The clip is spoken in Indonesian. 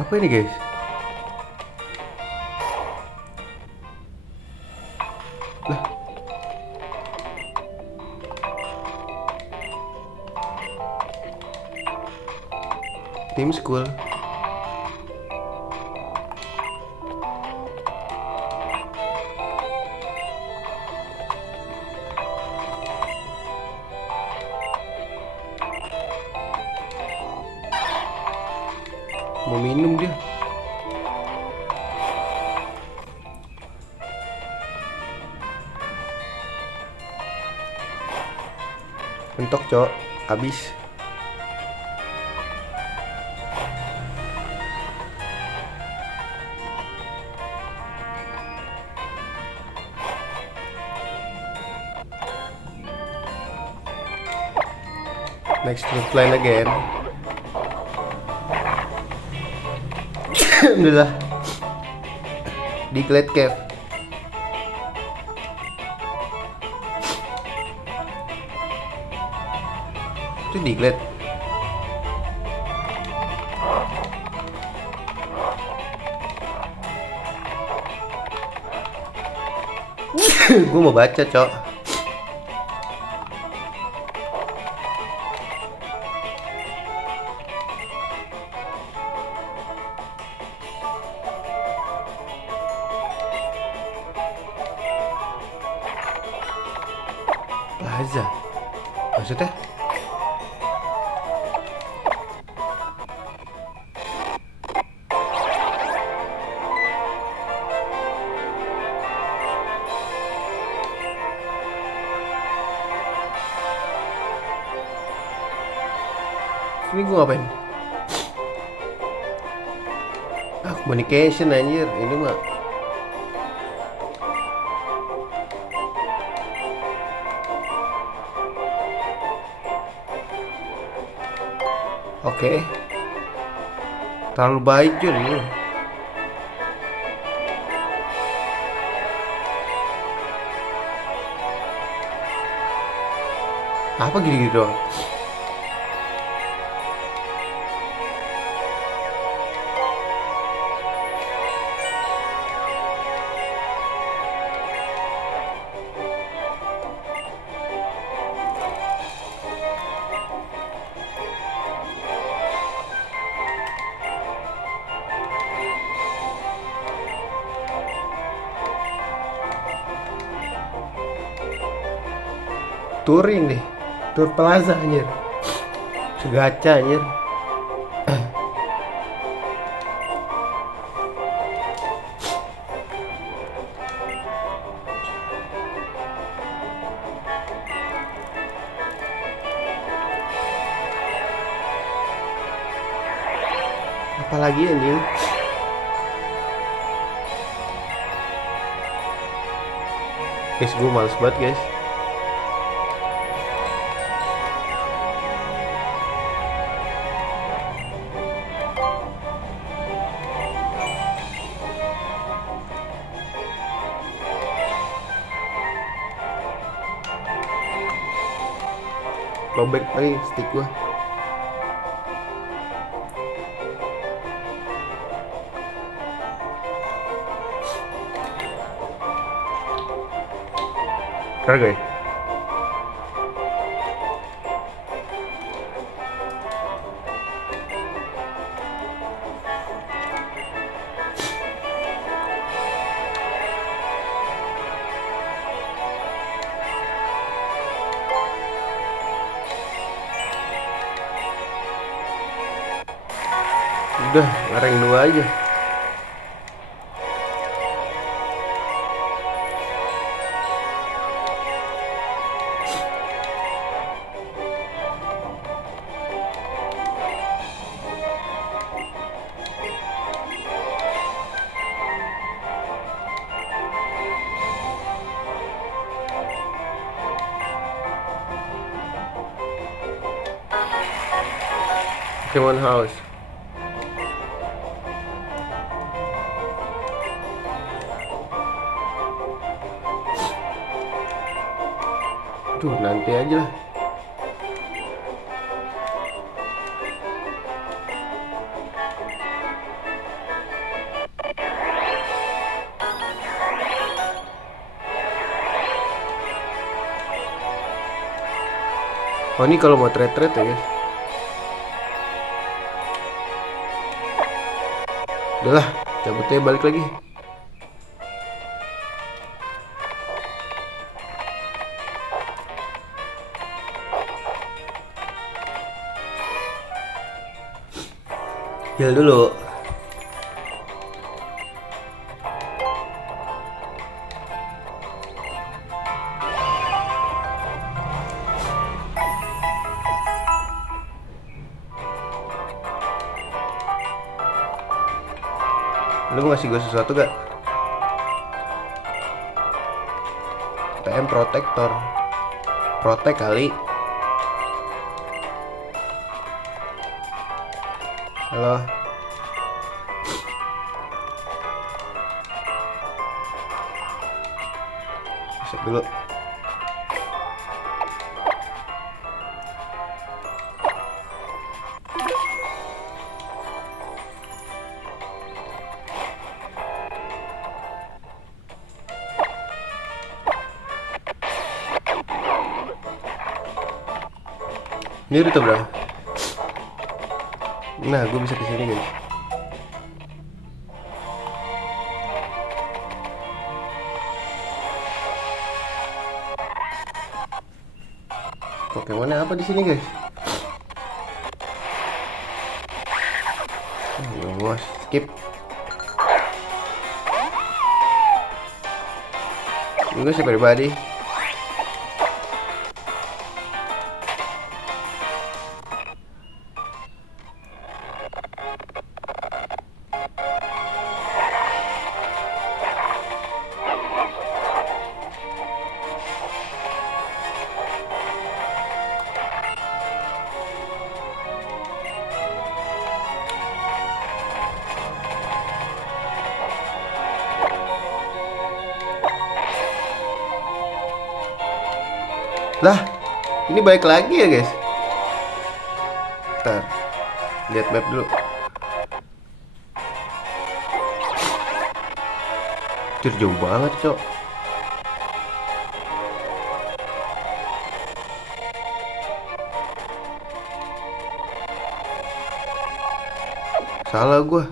Apa ini guys? Lah, tim school. Mau minum dia. Mentok cok, habis. Next to plan again. Alhamdulillah. Di Glade Cave. Itu di Glade. Gue mau baca cok. Plaza. Maksudnya? Ini gue ngapain? Communication anjir. Ini mah oke. Terlalu baik Jun lu. Apa gini-gini doang? Touring nih, tour plaza anjir. Segaca anjir. Apalagi anjing. Guys, gue males banget guys. Lobek lagi stick gua. Kagak ya? Udah, rank 2 aja. Pokemon House. Tuh, nanti aja lah. Oh ini kalau mau trade ya guys. Udahlah, cabutnya balik lagi. Heal dulu. Lu mau ngasih gue sesuatu gak? TM protektor. Protek kali. Halo. Masuk dulu. Ini rute berapa? Nah, gue bisa kesini guys. Pokemonnya apa di sini guys? Oh, skip. Ini gue pribadi. Lah, ini balik lagi ya guys. Ntar, lihat map dulu. Jauh banget cok. Salah gua.